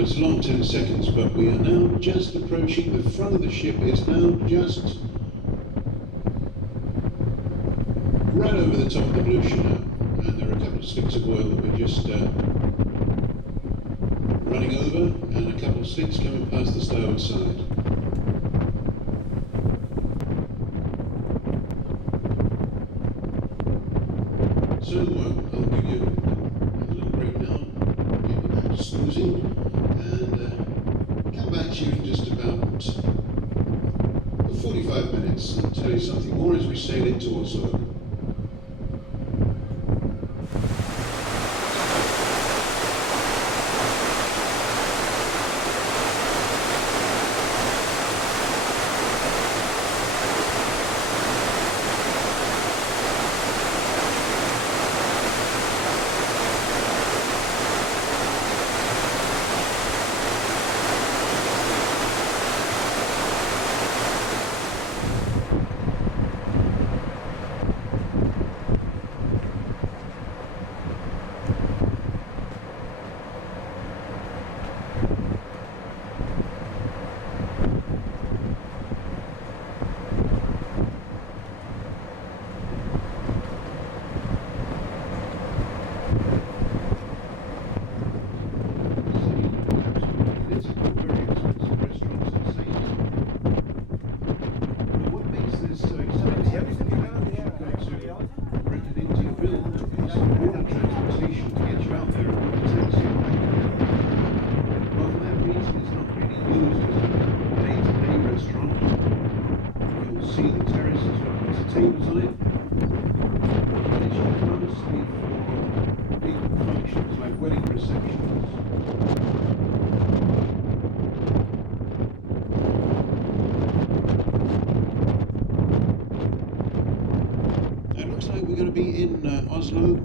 It's a long 10 seconds, but we are now just approaching the front of the ship. Is now just right over the top of the blue now, and there are a couple of sticks of oil that we're just running over, and a couple of sticks coming past the starboard side. So I'll give you a little break now, get you back to snoozing, and come back to you in just about 45 minutes and tell you something more as we sail into Oslo. Oslo,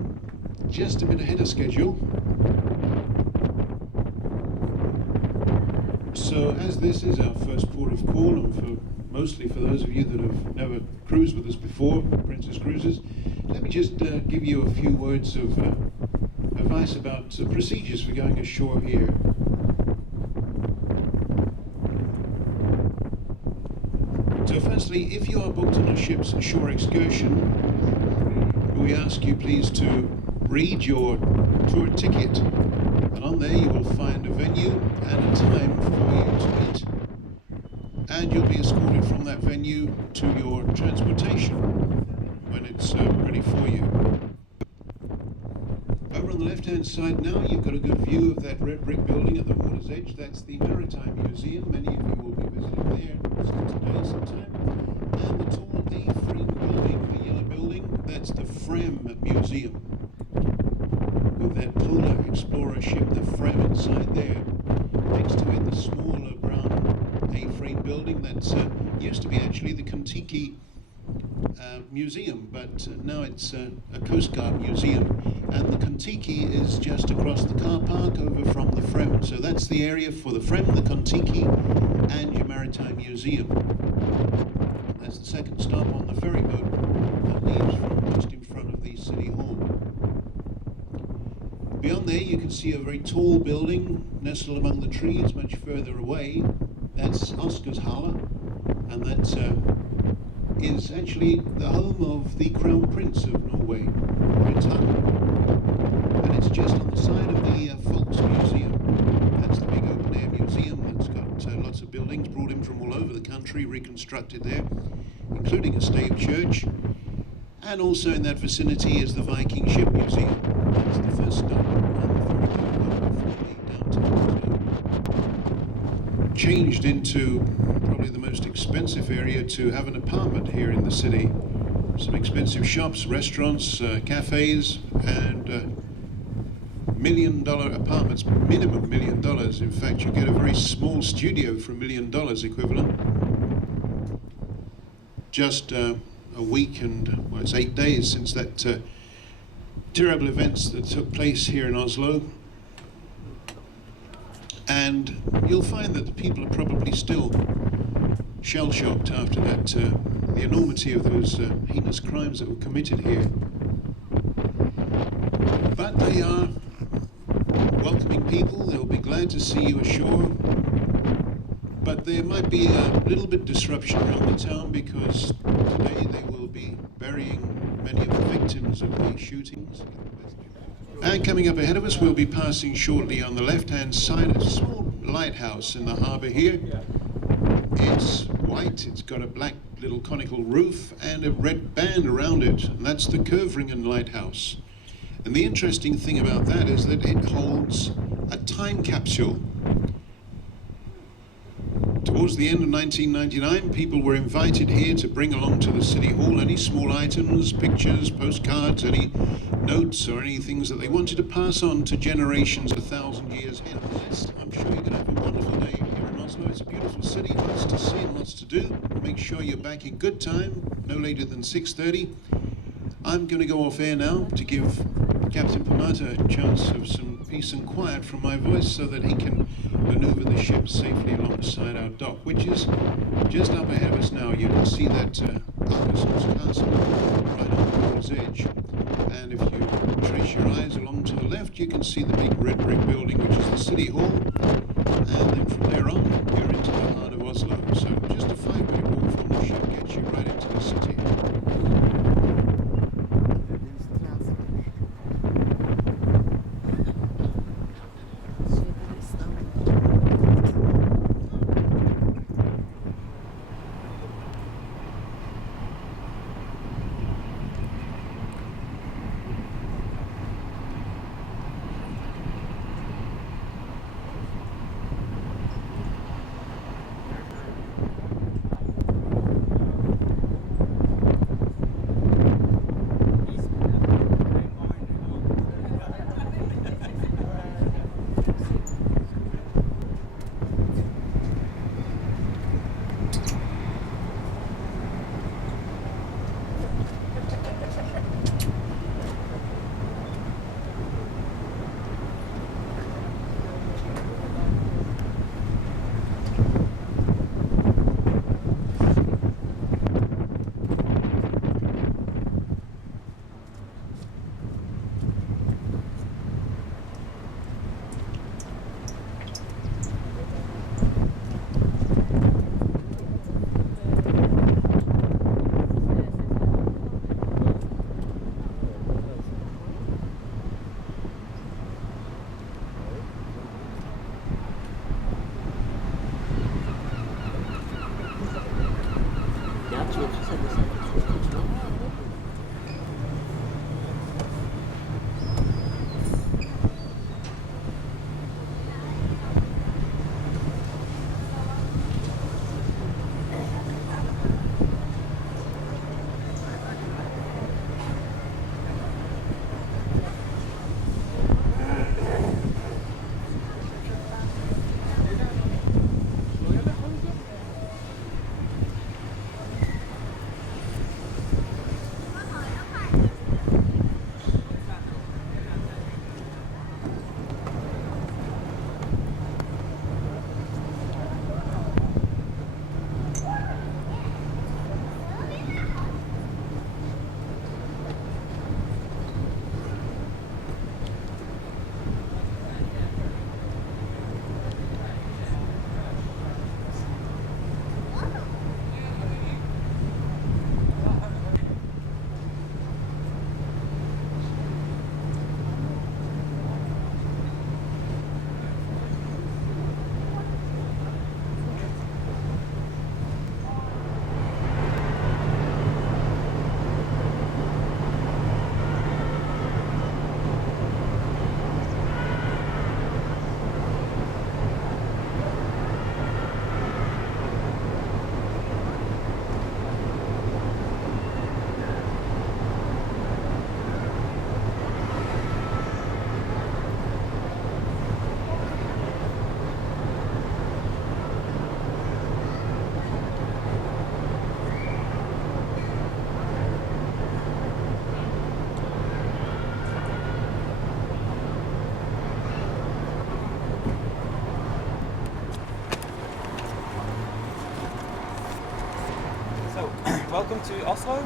just a bit ahead of schedule. So as this is our first port of call, and mostly for those of you that have never cruised with us before, Princess Cruises, let me just give you a few words of advice about procedures for going ashore here. So firstly, if you are booked on a ship's shore excursion, we ask you please to read your tour ticket, and on there you will find a venue and a time for you to meet, and you'll be escorted from that venue to your transportation when it's ready for you. Over on the left hand side now you've got a good view of that red brick building at the water's edge. That's the Maritime Museum. Many of you will be visiting there today sometime. And the tall A-frame building, the yellow building, that's the Fram Museum, with that polar explorer explorer ship, the Frem, inside there. Next to it, the smaller brown A-frame building that used to be actually the Kontiki Museum, but now it's a Coast Guard museum. And the Kontiki is just across the car park over from the Frem. So that's the area for the Frem, the Kontiki, and your Maritime Museum. That's the second stop on the ferry boat that leaves from just in front of the City Hall. Beyond there you can see a very tall building nestled among the trees much further away. That's Oscarshala, and that is actually the home of the Crown Prince of Norway, Prince Harald. And it's just on the side of the Folks Museum. That's the big open-air museum that's got lots of buildings brought in from all over the country, reconstructed there, including a stave church. And also in that vicinity is the Viking Ship Museum. That's the first stop on the ferry boat from the downtown. Changed into probably the most expensive area to have an apartment here in the city. Some expensive shops, restaurants, cafes, and $1 million apartments, minimum $1 million. In fact, you get a very small studio for $1 million equivalent. Just a week and, well, it's 8 days since that terrible events that took place here in Oslo. And you'll find that the people are probably still shell-shocked after that, the enormity of those heinous crimes that were committed here. But they are welcoming people. They'll be glad to see you ashore. But there might be a little bit disruption around the town because today they will be burying many of the victims of the shootings. And coming up ahead of us, we'll be passing shortly on the left-hand side a small lighthouse in the harbour here. It's white, it's got a black little conical roof and a red band around it, and that's the Køvringen Lighthouse. And the interesting thing about that is that it holds a time capsule. Towards the end of 1999, people were invited here to bring along to the City Hall any small items, pictures, postcards, any notes or any things that they wanted to pass on to generations 1,000 years hence. I'm sure you're going to have a wonderful day here in Oslo. It's a beautiful city, lots to see and lots to do. Make sure you're back in good time, no later than 6:30. I'm going to go off air now to give Captain Pomata a chance of some peace and quiet from my voice so that he can maneuver the ship safely alongside our dock, which is just up ahead of us now. You can see that Alkersund's castle right on the water's edge. And if you trace your eyes along to the left, you can see the big red brick building, which is the City Hall. And then from there on, you're into the heart of Oslo. So just a 5-minute walk from the ship gets you right into the city. Welcome to Oslo.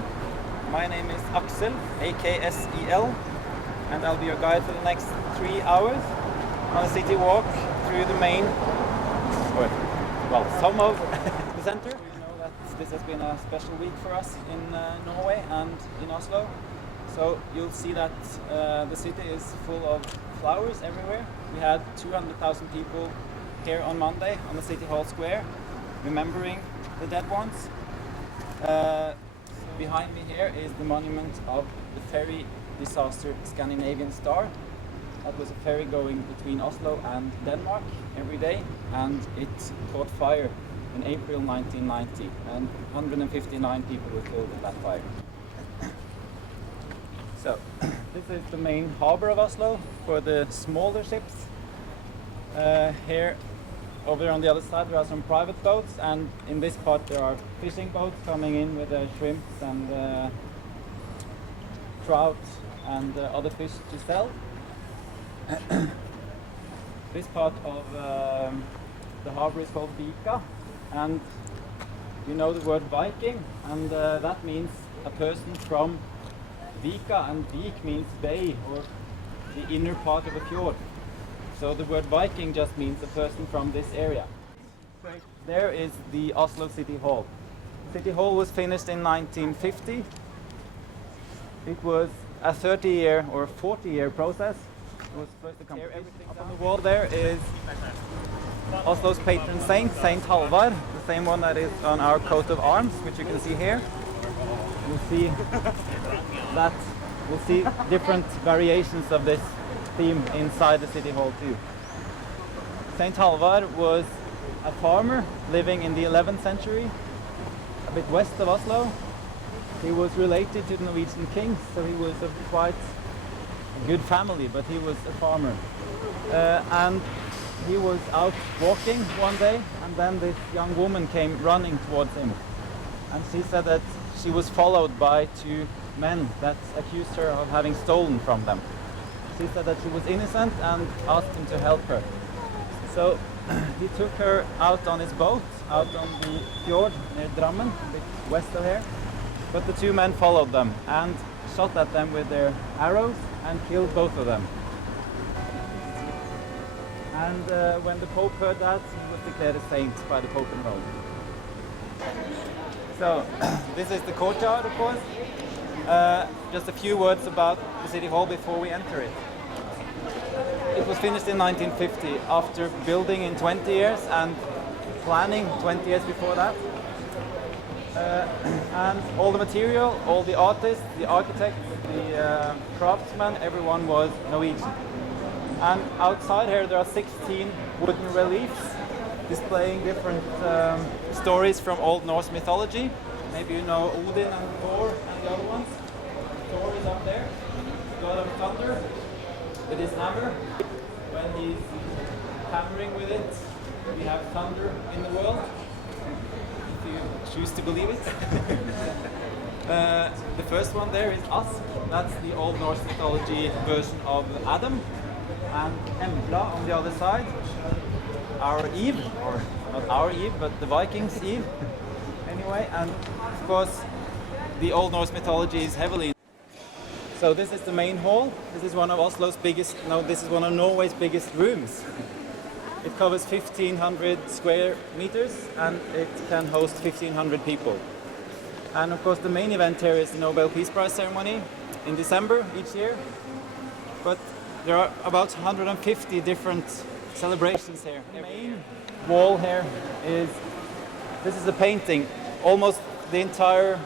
My name is Aksel, A-K-S-E-L, and I'll be your guide for the next 3 hours on a city walk through the main, some of the center. You know that this has been a special week for us in Norway and in Oslo. So you'll see that the city is full of flowers everywhere. We had 200,000 people here on Monday on the City Hall Square, remembering the dead ones. Behind me here is the monument of the ferry disaster Scandinavian Star. That was a ferry going between Oslo and Denmark every day, and it caught fire in April 1990, and 159 people were killed in that fire. So, this is the main harbor of Oslo for the smaller ships. Here, over there on the other side, there are some private boats, and in this part there are fishing boats coming in with shrimps and trout and other fish to sell. This part of the harbor is called Vika, and you know the word Viking, and that means a person from Vika, and Vik means bay or the inner part of a fjord. So the word Viking just means a person from this area. There is the Oslo City Hall. City Hall was finished in 1950. It was a 30-year or 40-year process. It was supposed to come everything up on the wall. There is Oslo's patron saint, Saint Halvard, the same one that is on our coat of arms, which you can see here. We'll see different variations of this theme inside the City Hall too. Saint Halvard was a farmer living in the 11th century, a bit west of Oslo. He was related to the Norwegian kings, so he was of quite a good family, but he was a farmer. And he was out walking one day, and then this young woman came running towards him. And she said that she was followed by 2 men that accused her of having stolen from them. She said that she was innocent and asked him to help her. So he took her out on his boat, out on the fjord near Drammen, a bit west of here. But the 2 men followed them and shot at them with their arrows and killed both of them. And when the Pope heard that, he was declared a saint by the Pope in Rome. So this is the courtyard, of course. Just a few words about the City Hall before we enter it. It was finished in 1950 after building in 20 years and planning 20 years before that. And all the material, all the artists, the architects, the craftsmen, everyone was Norwegian. And outside here there are 16 wooden reliefs displaying different stories from Old Norse mythology. Maybe you know Odin and Thor and the other ones. Thor is up there, god of thunder, with his hammer. When he's hammering with it, we have thunder in the world, if you choose to believe it. The first one there is Ask, that's the Old Norse mythology version of Adam. And Embla on the other side, our Eve, or not our Eve, but the Vikings' Eve. Anyway, and of course, the Old Norse mythology is heavily. So this is the main hall. This is one of this is one of Norway's biggest rooms. It covers 1,500 square meters and it can host 1,500 people. And of course, the main event here is the Nobel Peace Prize ceremony in December each year. But there are about 150 different celebrations here. The main wall here this is a painting. Almost the entire,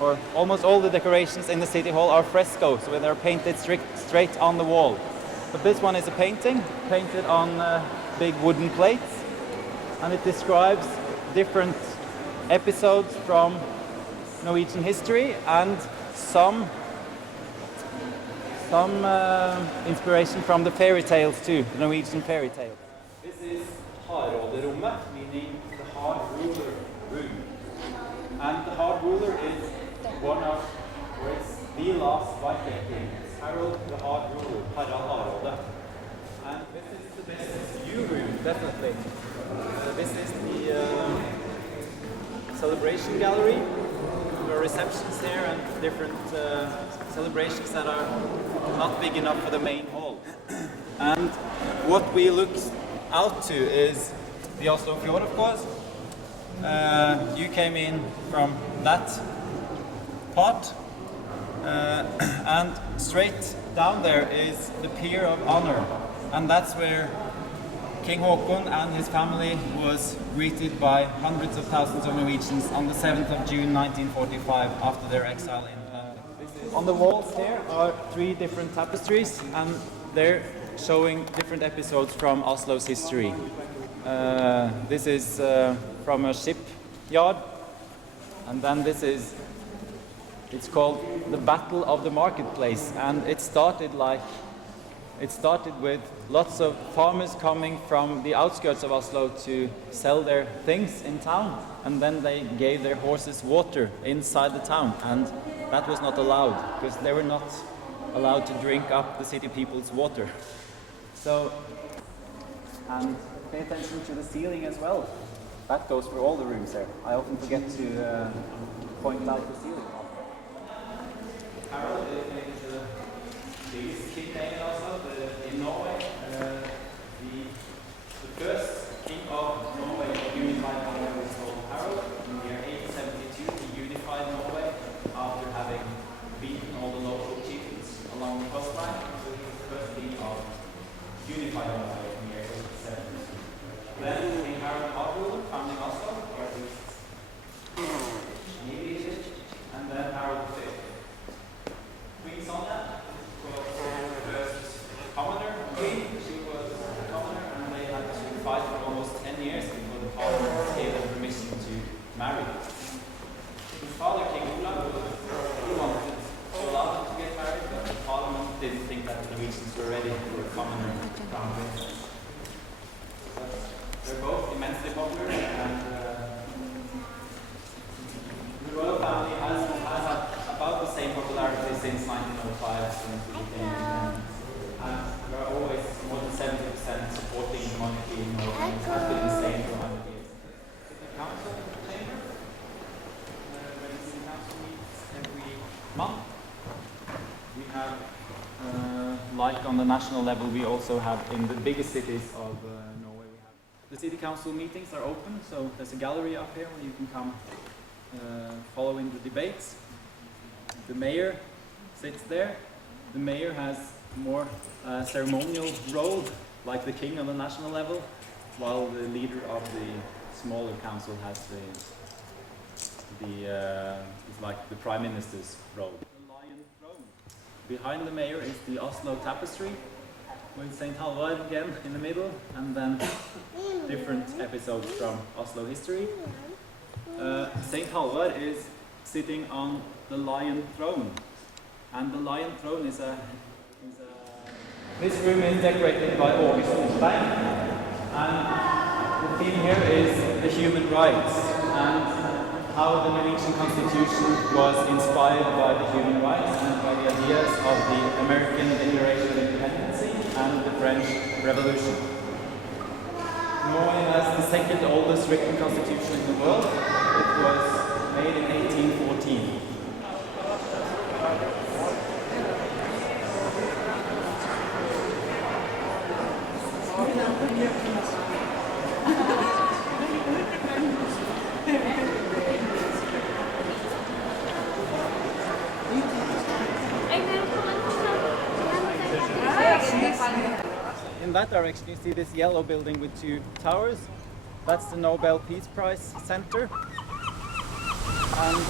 or almost all the decorations in the City Hall are frescoes, where they're painted straight on the wall. But this one is a painting, painted on big wooden plates, and it describes different episodes from Norwegian history and some inspiration from the fairy tales too, the Norwegian fairy tales. This is Haralderommet, meaning the hard ruler room. And the hard ruler is it's the last Viking king. It's Harald the hard ruler, Harald. And this is the best view room, definitely. This is the celebration gallery. There are receptions here and different celebrations that are not big enough for the main hall. And what we look out to is the Oslo fjord, of course. You came in from that part, and straight down there is the Pier of Honor, and that's where King Haakon and his family was greeted by hundreds of thousands of Norwegians on the 7th of June 1945 after their exile in London. On the walls here are 3 different tapestries, and they're showing different episodes from Oslo's history. This is from a shipyard, and then it's called the Battle of the Marketplace, and it started with lots of farmers coming from the outskirts of Oslo to sell their things in town, and then they gave their horses water inside the town, and that was not allowed because they were not allowed to drink up the city people's water. So, and pay attention to the ceiling as well. That goes for all the rooms here. I often forget to point out the ceiling. Harald is the biggest king also in Norway. The first king of Norway, unified Norway, was called Harald. In the year 872, he unified Norway after having beaten all the local chieftains along the coastline. So he was the first king of unified Norway in the year 870. Then King Harald Hardruler, founding Oslo, or at least mediated, and then Harald V. Queen Sonja was the first commoner queen. She was a commoner, and they had to fight for almost 10 years before the parliament gave them permission to marry. His father, King Gustav, he wanted to allow them to get married, but the parliament didn't think that the Norwegians were ready for a commoner crown princess. They're both immensely popular, and the royal family has had about the same popularity since 1905, since we became independent. And there are always more than 70% supporting the monarchy in Norway. It has been the same for 100 years. The council chamber, where the city council meets every month. We have, like on the national level, we also have in the biggest cities of Norway. The city council meetings are open, so there's a gallery up here where you can come following the debates. The mayor sits there. The mayor has more ceremonial role, like the king on the national level, while the leader of the smaller council has is like the prime minister's role. The lion throne. Behind the mayor is the Oslo tapestry, with St. Halvard again in the middle, and then different episodes from Oslo history. St. Halvard is sitting on the lion throne, and the lion throne is a This room is decorated by Holmenkollbakken, and the theme here is the human rights and how the Norwegian Constitution was inspired by the human rights and by the ideas of the American Declaration of Independence and the French Revolution. Norway has the second oldest written constitution in the world. It was made in 1814. In that direction you see this yellow building with two towers. That's the Nobel Peace Prize Center. And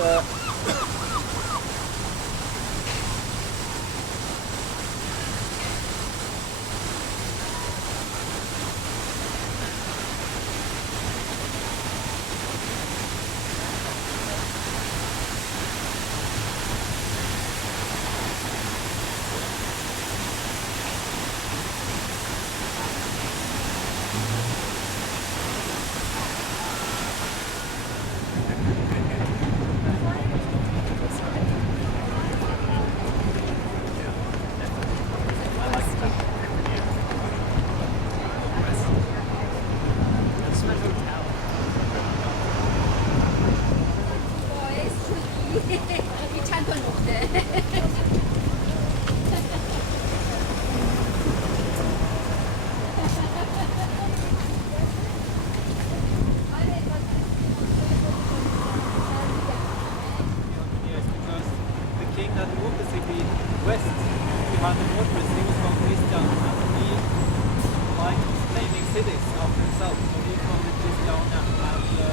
naming cities after himself. So he called it Christiania, and Oslo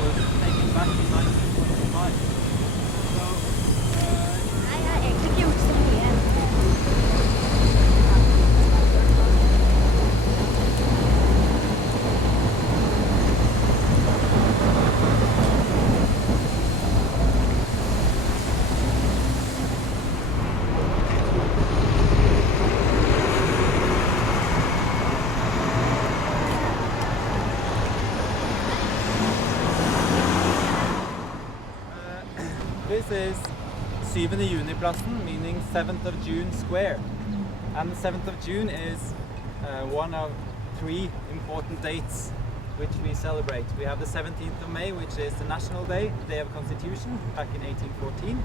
was taken back in 1925. So, Nei, jeg har egentlig ikke gjort så mye. this is 7. Juni-plassen, meaning 7th of June square. And the 7th of June is one of 3 important dates which we celebrate. We have the 17th of May, which is the National Day, the Day of Constitution, back in 1814,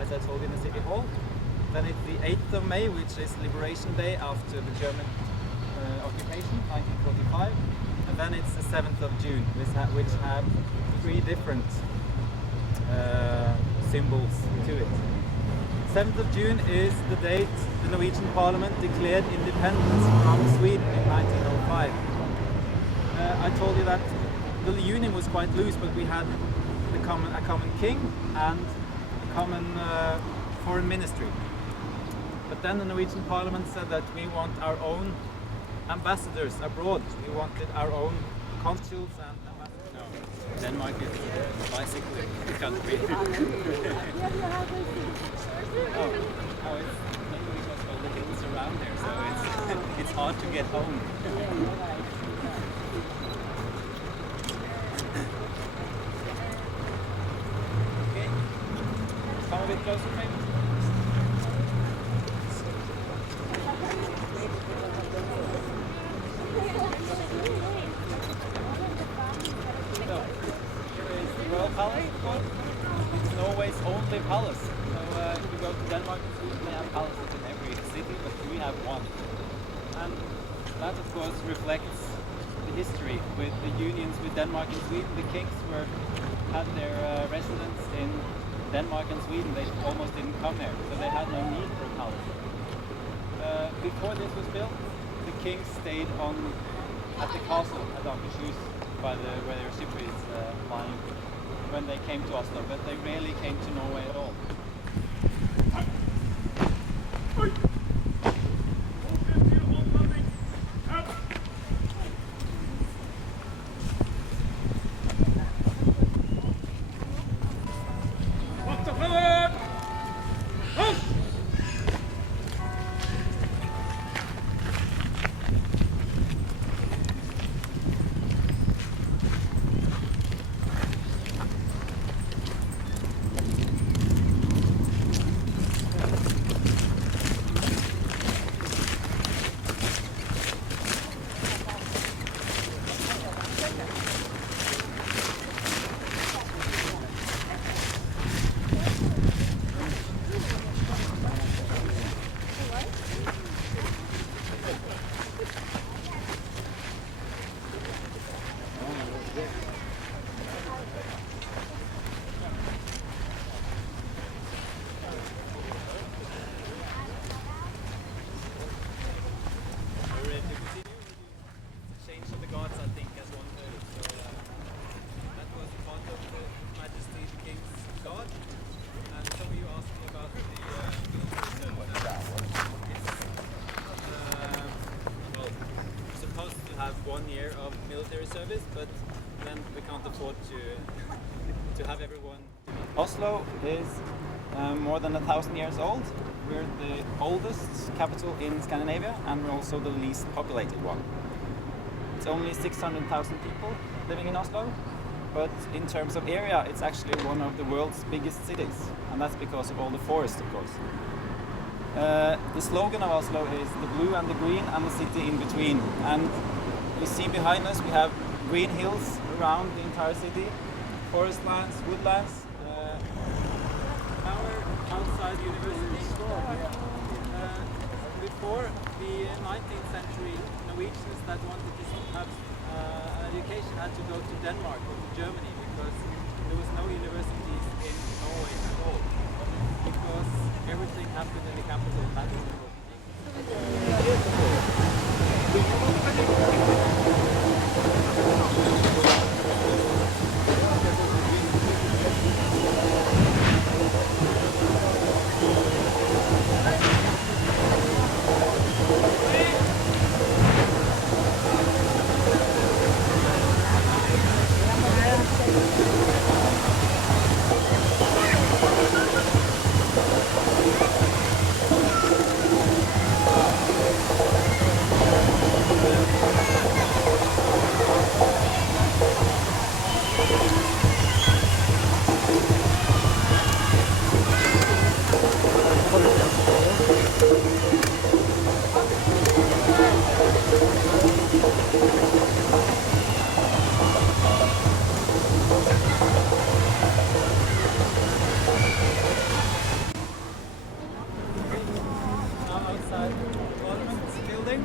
as I told you in the City Hall. Then it's the 8th of May, which is Liberation Day after the German occupation, 1945. And then it's the 7th of June, which have 3 different symbols to it. 7th of June is the date the Norwegian Parliament declared independence from Sweden in 1905. I told you that the union was quite loose, but we had a common king and a common foreign ministry. But then the Norwegian Parliament said that we want our own ambassadors abroad. We wanted our own consuls and ambassadors. No, Denmark is a bicycling country. Oh, it's maybe because of the hills around there, so it's hard to get home. Okay, come a bit closer, maybe. Palace. It's Norway's only palace. So if you go to Denmark and Sweden, they have palaces in every city, but we have one. And that, of course, reflects the history with the unions with Denmark and Sweden. The kings had their residence in Denmark and Sweden. They almost didn't come here, so they had no need for a palace. Before this was built, the kings stayed at the castle at Akershus, where their ship is lying, when they came to Oslo, but they rarely came to Norway at all. Have 1 year of military service, but then we can't afford to have everyone. Oslo is more than 1,000 years old. We're the oldest capital in Scandinavia, and we're also the least populated one. It's only 600,000 people living in Oslo, but in terms of area, it's actually one of the world's biggest cities, and that's because of all the forests, of course. The slogan of Oslo is the blue and the green and the city in between. And you see behind us we have green hills around the entire city, forest lands, woodlands. Now we're outside the university. Before the 19th century, Norwegians that wanted to have education had to go to Denmark or to Germany because there was no universities in Norway at all. Because everything happened in the capital. That was the important thing. Outside Parliament building.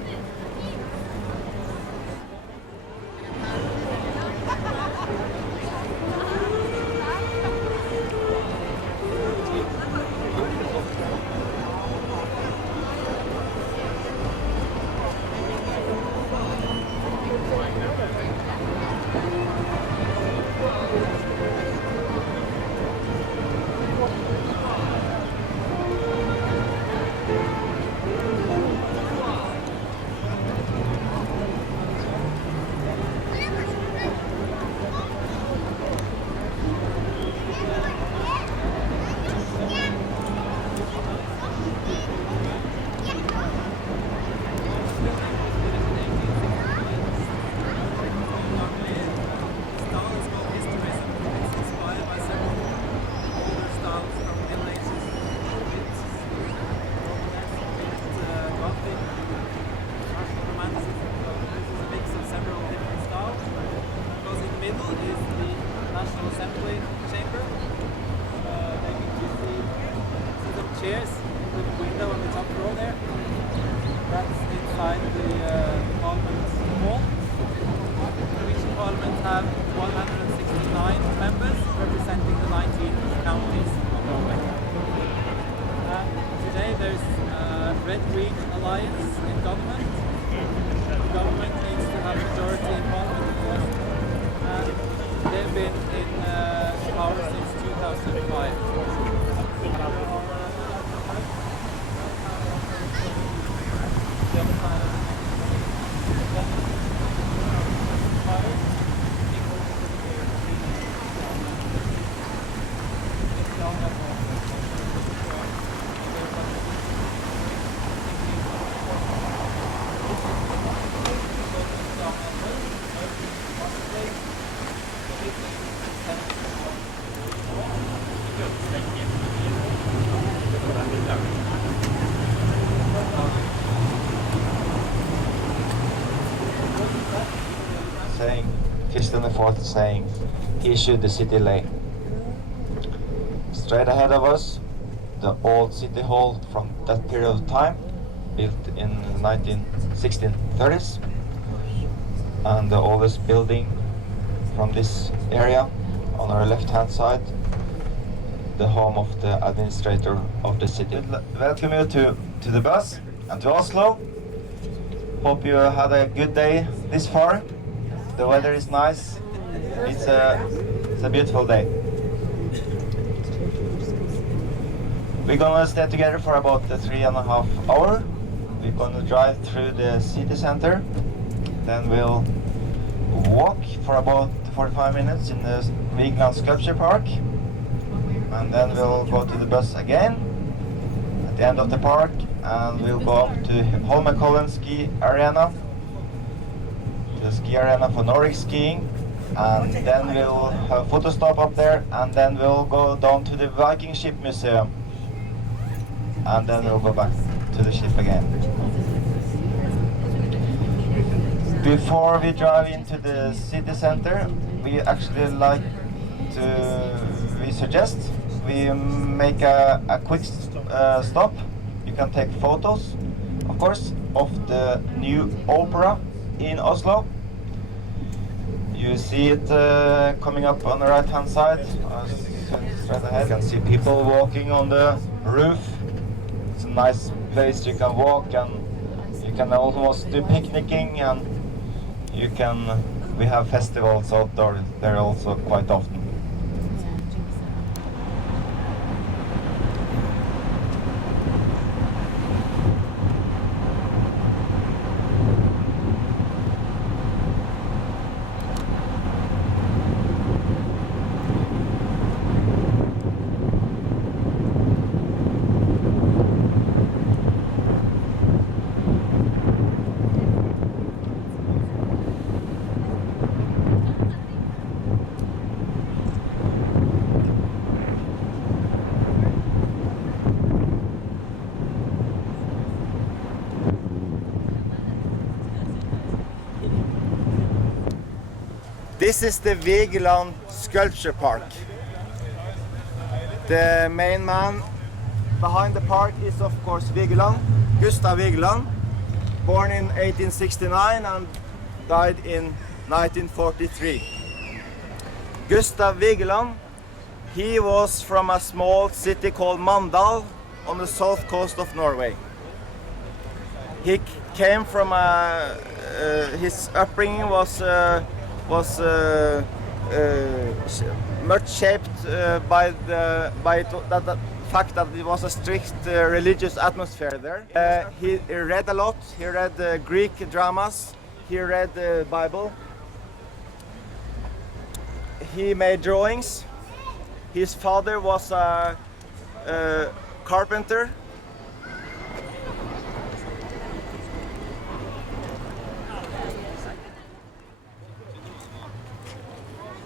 Chairs with the window on the top row there. That's inside the Parliament hall. The Norwegian Parliament have 169 members representing the 19 counties of Norway. Today there's a Red-Green alliance in government. The government needs to have majority in Parliament, of course. And they've been in power since 2005. Saying, Christian IV saying, he should the city lay. Straight ahead of us, the old city hall from that period of time, built in 1630s, and the oldest building from this area on our left-hand side, the home of the administrator of the city. Welcome you to the bus and to Oslo. Hope you had a good day this far. The weather is nice. It's a beautiful day. We're gonna stay together for about 3.5 hours. We're gonna drive through the city center. Then we'll walk for about 45 minutes in the Vigeland sculpture park. And then we'll go to the bus again at the end of the park, and we'll go up to Holmenkollbakken ski arena, the ski arena for Nordic skiing, and then we'll have a photo stop up there, and then we'll go down to the Viking Museum, and then we'll go back to the ship again. Before we drive into the city center, we actually we suggest we make a quick stop. You can take photos, of course, of the new opera in Oslo. You see it coming up on the right hand side, straight ahead. You can see people walking on the roof. It's a nice place you can walk, and you can almost do picnicking, and we have festivals outdoor there also quite often. This is the Vigeland Sculpture Park. The main man behind the park is of course Vigeland, Gustav Vigeland, born in 1869 and died in 1943. Gustav Vigeland, he was from a small city called Mandal on the south coast of Norway. He came from his upbringing was much shaped by the fact that it was a strict religious atmosphere there. He read a lot. He read Greek dramas. He read the Bible. He made drawings. His father was a carpenter.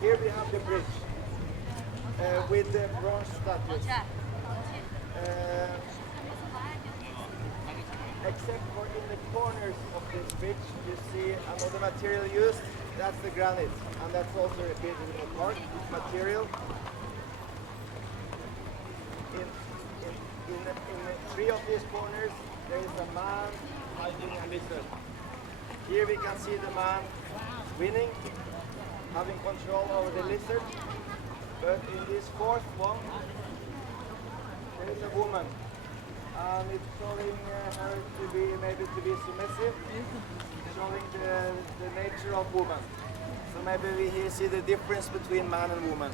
Here we have the bridge with the bronze statues. Except for in the corners of this bridge, you see another material used. That's the granite, and that's also repeated in the park. This material. In three of these corners, there is a man hiding a lizard. Here we can see the man winning, having control over the lizard. But in this fourth one, there is a woman, and it's showing her to be maybe to be submissive, showing the nature of woman. So maybe we here see the difference between man and woman.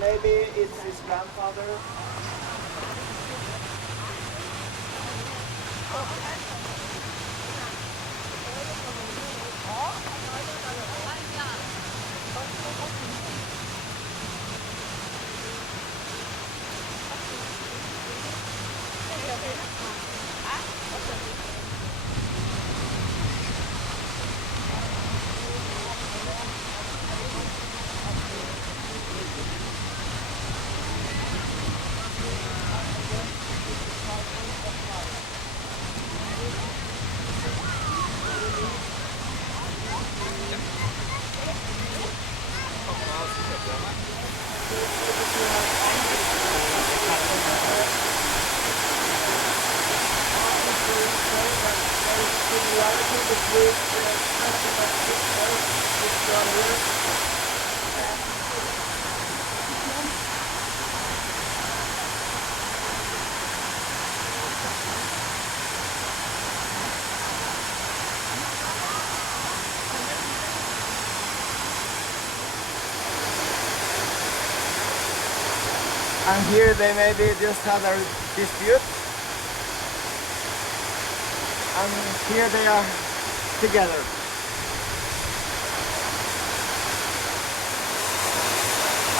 Maybe it's his grandfather. And here they maybe just had a dispute. And here they are together.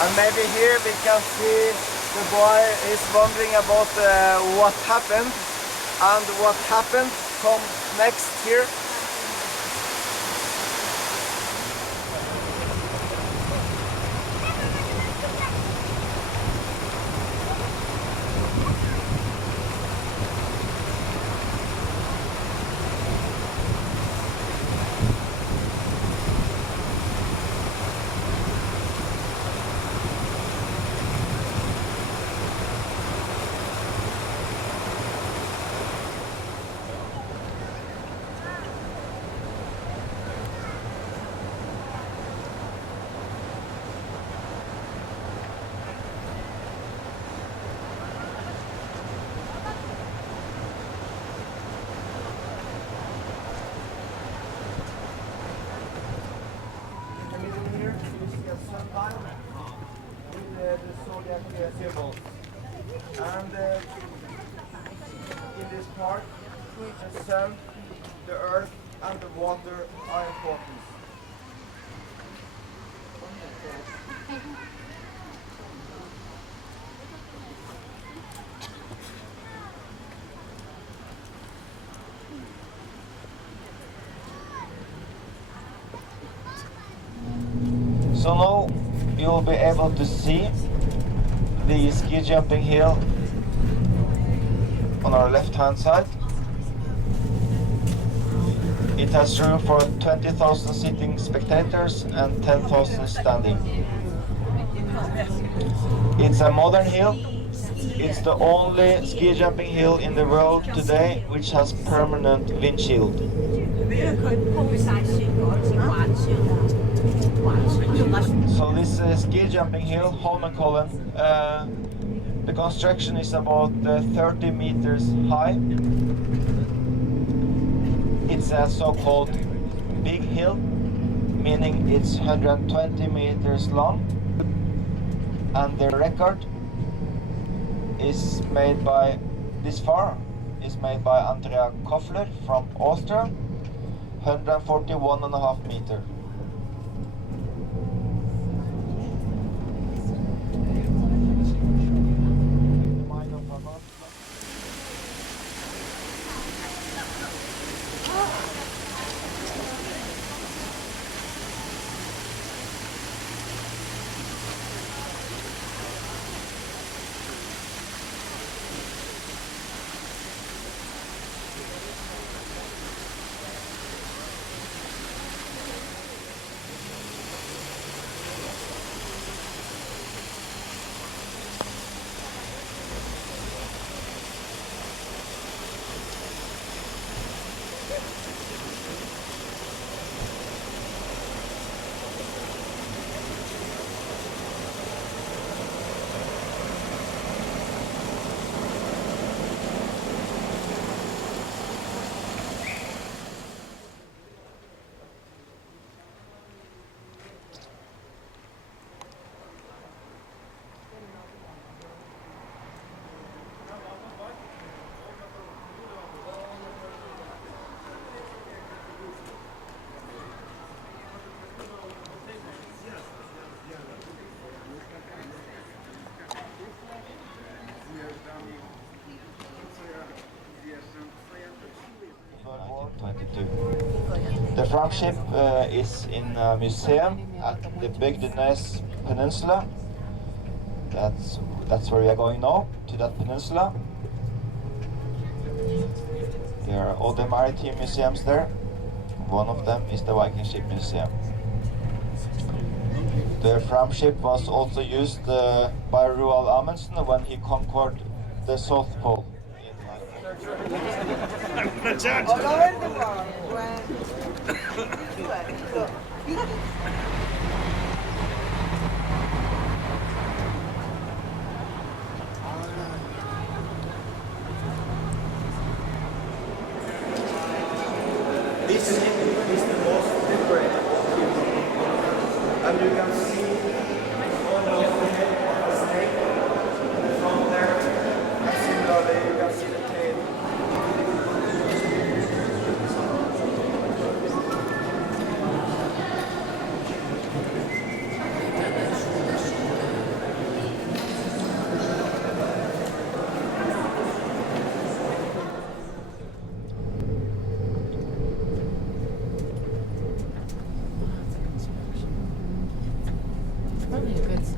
And maybe here we can see the boy is wondering about what happened, and what happened comes next here. And in this part, the sun, the earth, and the water are important. So now you'll be able to see the ski jumping hill on our left hand side. It has room for 20,000 sitting spectators and 10,000 standing. It's a modern hill. It's the only ski jumping hill in the world today which has permanent windshield. So this ski jumping hill, Holmenkollen, the construction is about 30 meters high. It's a so-called big hill, meaning it's 120 meters long, and the record is made by, this far, is made by Andrea Koffler from Austria, 141.5 meters. The flagship is in a museum at the Vigeland Peninsula. That's where we are going now, to that peninsula. There are other maritime museums there. One of them is the Viking Ship Museum. The flagship was also used by Roald Amundsen when he conquered the South Pole. This is the most decorated and you can see on the head of a snake from there, and similarly you can see the tail. Probably a good sign.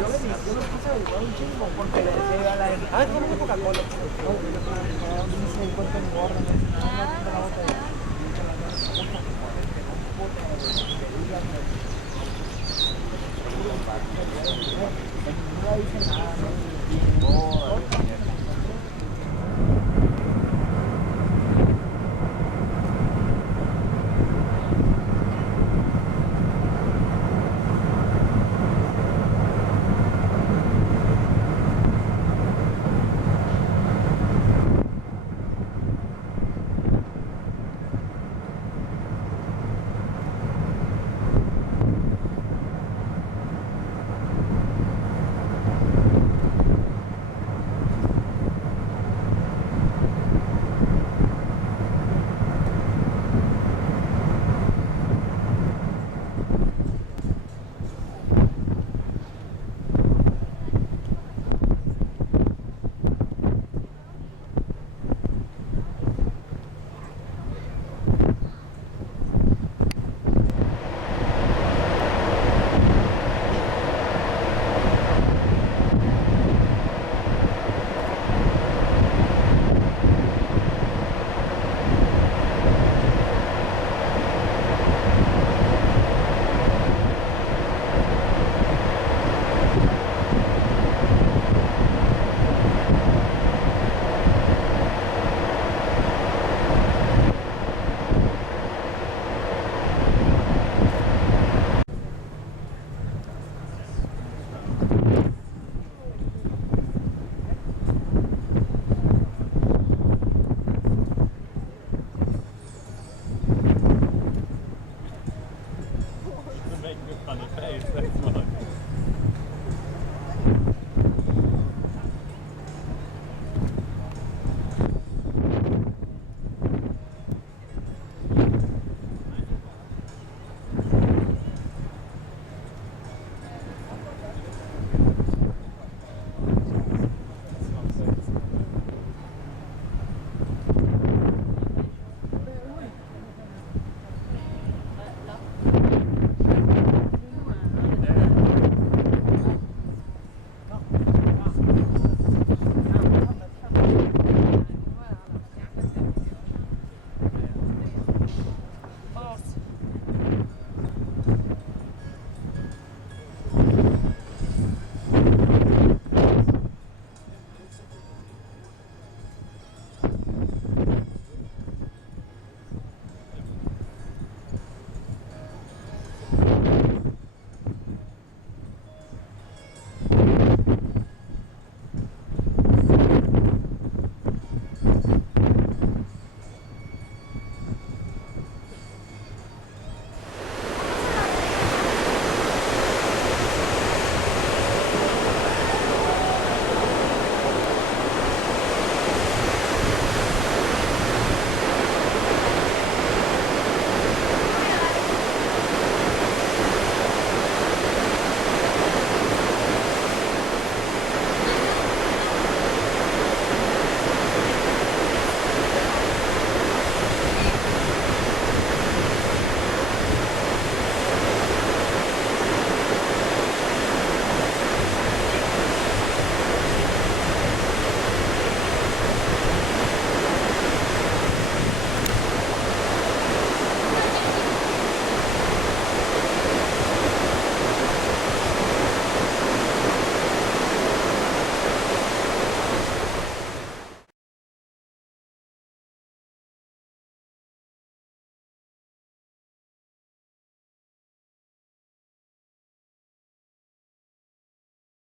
Yo le dije, yo no puse un chingo porque le decía a la gente, ¿cómo que Coca-Cola?